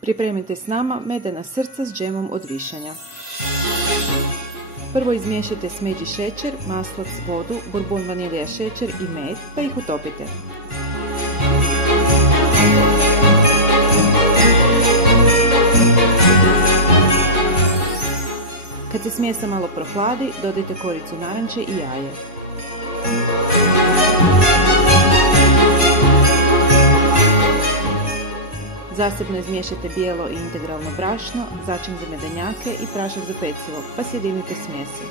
Pripremite s nama medena srca s džemom od višanja. Prvo izmiješajte smeđi šećer, maslac, vodu, burbon, vanilija, šećer i med, pa ih utopite. Kad se smjesa malo prohladi, dodajte koricu naranče i jaje. Zasebno izmiješajte bijelo i integralno brašno, začin za medenjake i prašak za pecivo, pa sjedinite smjesi.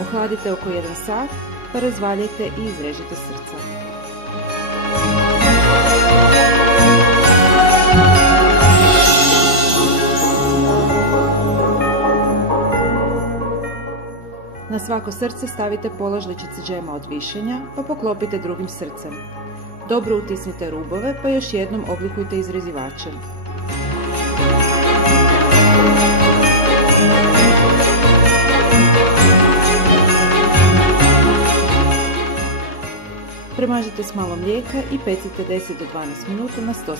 Ohladite oko 1 sat, pa razvaljajte i izrežite srca. Na svako srce stavite pola žličice džema od višanja, pa poklopite drugim srcem. Dobro utisnite rubove, pa još jednom oblikujte izrezivačem. Premažite s malo mlijeka i pecite 10 do 12 minuta na 170.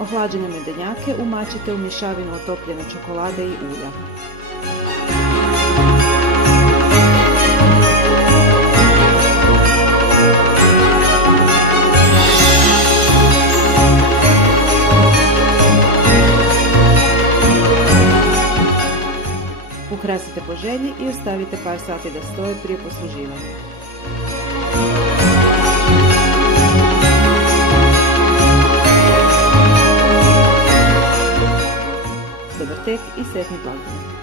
Ohlađene medenjake umačite u mješavinu otopljene čokolade i ulja. Ukrasite po želji i ostavite par sati da stoje prije posluživanja. Dobar tek i sretni blagdani!